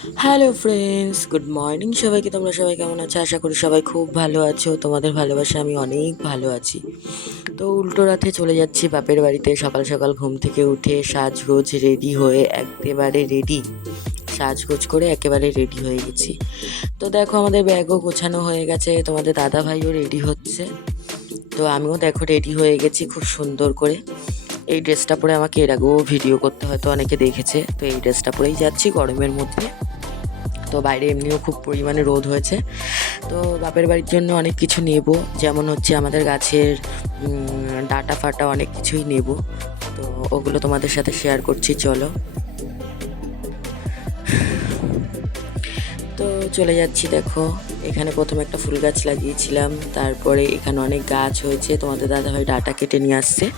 Hello friends good morning সবাইকে তোমরা সবাই কেমন আছো? আশা করি সবাই খুব ভালো আছো। তোমাদের ভালোবাসা আমি অনেক ভালো আছি। তো উল্টো রাতে চলে যাচ্ছি বাপের বাড়িতে। সকাল সকাল ঘুম থেকে উঠে সাজগোজ রেডি হয়ে একেবারে রেডি। সাজগোজ করে একেবারে রেডি হয়ে গেছি। তো দেখো, আমাদের ব্যাগও গোছানো হয়ে গেছে। তোমাদের দাদা ভাইও রেডি হচ্ছে। তো আমিও দেখো রেডি হয়ে গেছি খুব সুন্দর করে। এই ড্রেসটা পরে আমাকে এর আগেও ভিডিও করতে হয়তো অনেকে দেখেছে। তো এই ড্রেসটা পরেই যাচ্ছি গরমের মধ্যে। তো বাইরে এমনিও খুব পরিমাণে রোদ হয়েছে। তো বাপের বাড়ির জন্য অনেক কিছু নেব। যেমন হচ্ছে আমাদের গাছের ডাটা ফাটা অনেক কিছুই নেব। তো ওগুলো তোমাদের সাথে শেয়ার করছি, চলো। তো চলে যাচ্ছি, দেখো। এখানে প্রথমে একটা ফুল গাছ লাগিয়েছিলাম, তারপরে এখানে অনেক গাছ হয়েছে। তোমাদের দাদাভাই ডাটা কেটে নিয়ে আসছে।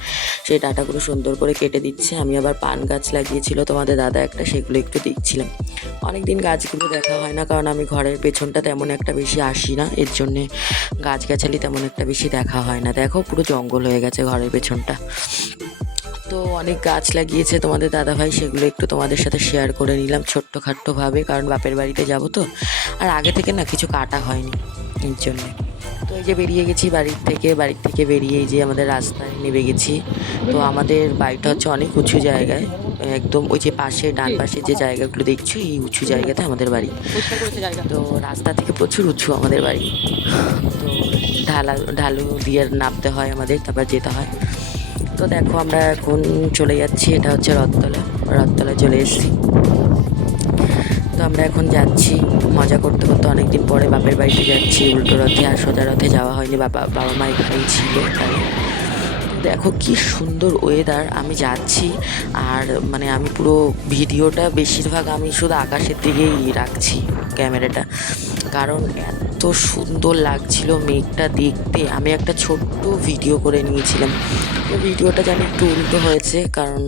সেই ডাটাগুলো সুন্দর করে কেটে দিচ্ছে। আমি আবার পান গাছ লাগিয়েছিল, তোমাদের দাদা একটা, সেগুলো একটু দেখছিলাম। অনেক দিন গাছগুলো দেখা হয় না, কারণ আমি ঘরের পেছনটা তেমন একটা বেশি আসি না। এর জন্যে গাছগাছালি তেমন একটা বেশি দেখা হয় না। দেখো, পুরো জঙ্গল হয়ে গেছে ঘরের পেছনটা। তো অনেক গাছ লাগিয়েছে তোমাদের দাদাভাই, সেগুলো একটু তোমাদের সাথে শেয়ার করে নিলাম ছোট্ট খাট্টোভাবে কারণ বাপের বাড়িতে যাব তো। আর আগে থেকে না কিছু কাটা হয়নি এর জন্যে। তো এই যে বেরিয়ে গেছি বাড়ির থেকে বাড়ির থেকে বেরিয়ে যে আমাদের রাস্তায় নেমে গেছি। তো আমাদের বাড়িটা হচ্ছে অনেক উঁচু জায়গায়, একদম ওই যে পাশে, ডান পাশে যে জায়গাগুলো দেখছ, এই উঁচু জায়গাতে আমাদের বাড়ি। তো রাস্তা থেকে প্রচুর উঁচু আমাদের বাড়ি। তো ঢালা, ঢালু দিয়ে নামতে হয় আমাদের, তারপর যেতে হয়। তো দেখো আমরা এখন চলে যাচ্ছি, এটা হচ্ছে রথতলা। রথতলা চলে এসেছি। তো আমরা এখন যাচ্ছি, মজা করতে করতে অনেকদিন পরে বাপের বাড়িতে যাচ্ছি, উল্টো রথে আর সোজা রথে যাওয়া হয়নি, বাবা বাবা মা এখানেই ছিল দেখো কি সুন্দর ওয়েদার আমি যাচ্ছি। আর মানে আমি পুরো ভিডিওটা বেশিরভাগ আমি শুধু আকাশের দিকেই রাখছি ক্যামেরাটা। কারণ এত সুন্দর লাগছিল মেঘটা দেখতে। আমি একটা ছোট্ট ভিডিও করে নিয়েছিলাম। তো ভিডিওটা জানি একটু উল্টো হয়েছে, কারণ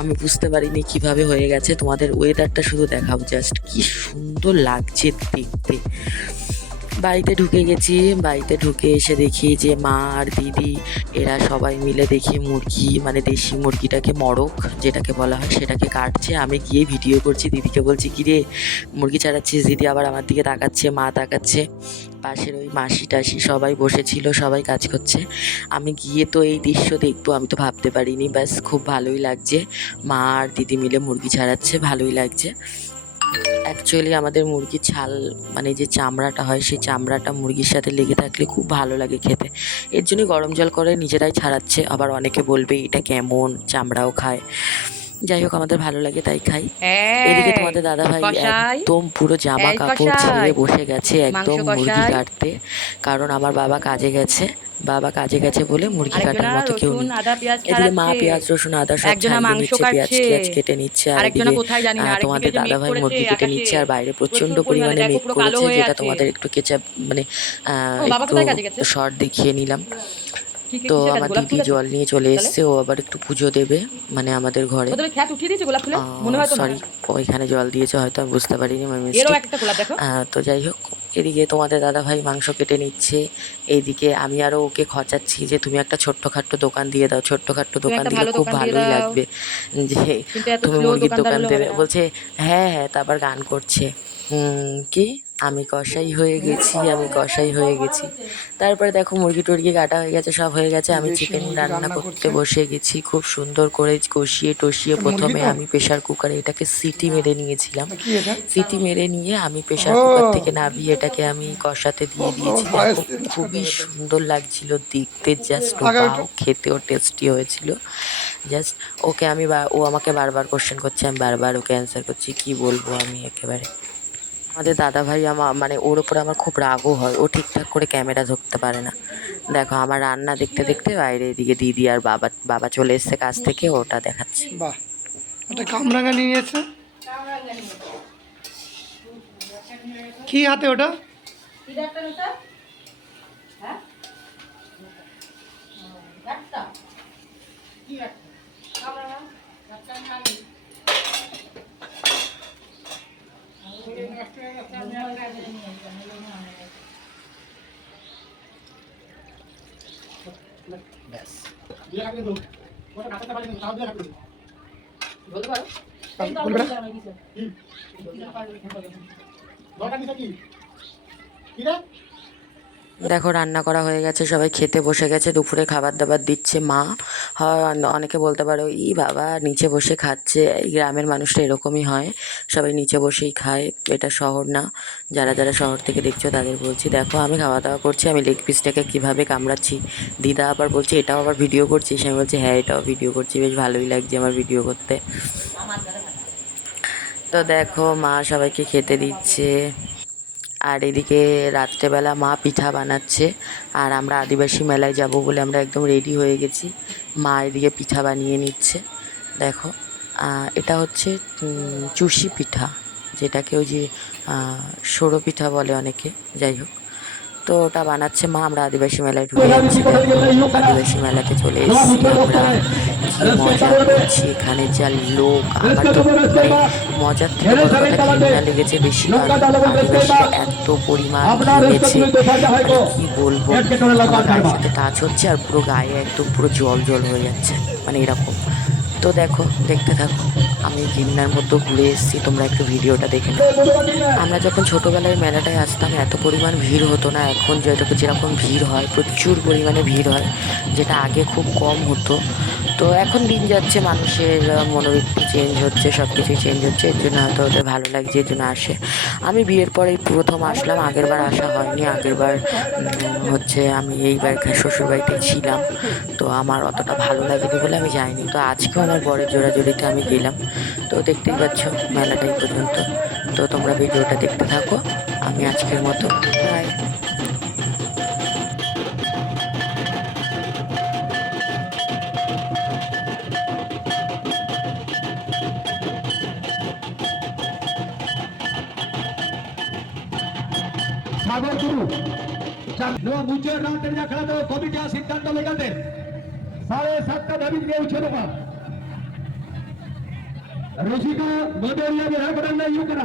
আমি বুঝতে পারিনি কীভাবে হয়ে গেছে। তোমাদের ওয়েদারটা শুধু দেখাবো জাস্ট কি সুন্দর লাগছে দেখতে। বাড়িতে ঢুকে গেছি। বাড়িতে ঢুকে এসে দেখি যে মা আর দিদি, এরা সবাই মিলে দেখি মুরগি মানে দেশি মুরগিটাকে মরক, যেটাকে বলা হয়, সেটাকে কাটছে। আমি গিয়ে ভিডিও করছি, দিদিকে বলছি কি রে মুরগি ছাড়াচ্ছিস দিদি আবার আমার দিকে তাকাচ্ছে, মা তাকাচ্ছে। পাশের ওই মাসি টাসি সবাই বসেছিল, সবাই কাজ করছে। আমি গিয়ে তো এই দৃশ্য দেখব, আমি তো ভাবতে পারিনি। ব্যাস, খুব ভালোই লাগছে। মা আর দিদি মিলে মুরগি ছাড়াচ্ছে ভালোই লাগছে। অ্যাকচুয়ালি আমাদের মুরগির ছাল মানে যে চামড়াটা হয়, সেই চামড়াটা মুরগির সাথে লেগে থাকলে খুব ভালো লাগে খেতে। এর জন্যই গরম জল করে নিজেরাই ছাড়াচ্ছে। আবার অনেকে বলবে, এটা কেমন? চামড়াও খায়। যাই হোক আমাদের ভালো লাগে তাই খাই। এদিকে তোমাদের দাদা ভাই একদম পুরো জামা কাপড় ছেড়ে বসে গেছে একদম মুরগি কাটতে। কারণ আমার বাবা কাজে গেছে বাবা কাজে গেছে বলে মুরগি কাটার মতো কেউ নেই। এদিকে মা পেঁয়াজ রসুন আদা সব ছাড়িয়ে নিচ্ছে পেঁয়াজ পেঁয়াজ কেটে নিচ্ছে আর এদিকে তোমাদের দাদা ভাই মুরগি কেটে নিচ্ছে আর বাইরে প্রচণ্ড পরিমাণে মেঘ করেছে যেটা তোমাদের একটু কেচাপ মানে আহ, একটু? শর্ট দেখিয়ে নিলাম। তো আমার দিদি জল নিয়ে চলে? এসছে ও আবার একটু পুজো দেবে মানে আমাদের ঘরে। সরি ওইখানে জল দিয়েছে হয়তো আমি বুঝতে পারিনি তো যাই হোক এদিকে তোমাদের দাদা ভাই মাংস কেটে নিচ্ছে এইদিকে আমি আরও ওকে খচাচ্ছি যে তুমি একটা ছোট্টখাট্ট দোকান দিয়ে দাও ছোট্টখাট্ট দোকান দিলে খুব ভালোই লাগবে। যে তুমি মুরগির দোকান দেবে বলছে হ্যাঁ হ্যাঁ তারপর গান করছে। কি? আমি কষাই হয়ে গেছি আমি কষাই হয়ে গেছি। তারপরে দেখো মুরগি টুরগি কাটা হয়ে গেছে সব হয়ে গেছে। আমি চিকেন রান্না করতে বসে গেছি খুব সুন্দর করে কষিয়ে টষিয়ে প্রথমে আমি প্রেশার কুকারে এটাকে সিটি মেরে নিয়েছিলাম। সিটি মেরে নিয়ে আমি প্রেশার কুকার থেকে নামিয়ে এটাকে আমি কষাতে দিয়ে দিয়েছি। খুবই সুন্দর লাগছিল দেখতে জাস্ট খেতেও টেস্টি হয়েছিল। জাস্ট ওকে আমি ও আমাকে বারবার কোশ্চেন করছে আমি বারবার ওকে অ্যান্সার করছি কি বলব আমি একেবারে? আমাদের দাদা ভাই আমার মানে ওর ওপর আমার খুব রাগও হয়। ও ঠিকঠাক করে ক্যামেরা ধরতে পারে না। দেখো আমার রান্না দেখতে দেখতে বাইরে এদিকে দিদি আর বাবা বাবা চলে এসছে কাজ থেকে ওটা দেখাচ্ছে। বাহ একটা কামরাঙা নিয়েছে কি হাতে ওটা? বলবে না দেখো, রান্না করা হয়ে গেছে, সবাই খেতে বসে গেছে, দুপুরে খাবার দাবার দিচ্ছে মা। হয় অনেকে বলতে পারো, ই বাবা, নিচে বসে খাচ্ছে। এই গ্রামের মানুষটা এরকমই হয়, সবাই নিচে বসেই খায়, এটা শহর না। যারা যারা শহর থেকে দেখছ, তাদের বলছি, দেখো, আমি খাওয়া দাওয়া করছি, আমি লেগ পিসটাকে কীভাবে কামড়াচ্ছি? দিদা আবার বলছে, এটাও আবার ভিডিও করছিস? আমি বলছি হ্যাঁ এটাও ভিডিও করছি, বেশ ভালোই লাগছে আমার ভিডিও করতে। তো দেখো, মা সবাইকে খেতে দিচ্ছে। আর এদিকে রাত্রেবেলা মা পিঠা বানাচ্ছে, আর আমরা আদিবাসী মেলায় যাব বলে আমরা একদম রেডি হয়ে গেছি। মা এদিকে পিঠা বানিয়ে নিচ্ছে। দেখো এটা হচ্ছে চুষি পিঠা, যেটাকে ওই যে সরো পিঠা বলে অনেকে, যাই হোক। তো ওটা বানাচ্ছে মা, আমরা আদিবাসী মেলায় ঢুকে আদিবাসী মেলাতে চলে এসেছি কি মজা এখানে যা লোক আমার তো মানে মজার থেকে ঘৃণা লেগেছে বেশি এত পরিমাণ মানে কি বলব? গায়ের সাথে টাচ হচ্ছে আর পুরো গায়ে একদম পুরো জল জল হয়ে যাচ্ছে মানে এরকম। তো দেখো দেখতে থাকো। আমি গিন্নার মধ্যে ঘুরে এসেছি তোমরা একটু ভিডিওটা দেখে নাও। আমরা যখন ছোটোবেলায় মেলাটায় আসতাম এত পরিমাণ ভিড় হতো না। এখন যেটুকু যেরকম ভিড় হয় প্রচুর পরিমাণে ভিড় হয় যেটা আগে খুব কম হতো। তো এখন দিন যাচ্ছে মানুষের মনোবৃত্তি চেঞ্জ হচ্ছে সব কিছুই চেঞ্জ হচ্ছে এর জন্য হয়তো ওদের ভালো লাগছে এর জন্য আসে। আমি বিয়ের পরে প্রথম আসলাম আগেরবার আসা হয়নি আগেরবার উম, হচ্ছে আমি এইবার শ্বশুরবাড়িতে ছিলাম তো আমার অতটা ভালো লাগেনি বলে আমি যাইনি। তো আজকেও আমার বরের জোড়াজোড়িতে আমি গেলাম তো দেখতেই পাচ্ছ মেলাটাই পর্যন্ত। তো তোমরা ভিডিওটা দেখতে থাকো আমি আজকের মতো ಆಗೋದ್ರು ನಾವು ಮುಂಚೂರು ರಾತ್ರಿ ಕಳೆದ ಕಮಿಟಿಯ ಸಿದ್ಧಾಂತ ಲೇಗದೆ ಸಾಳೆ ಸತ್ತ ನವೀನ್ಗೆ ಉಚ್ಚರುವ ಋಷಿಕ ಮೊದಲಿಯಾಗಿ ಹಾಕಡನ್ನ ಯುವಕರ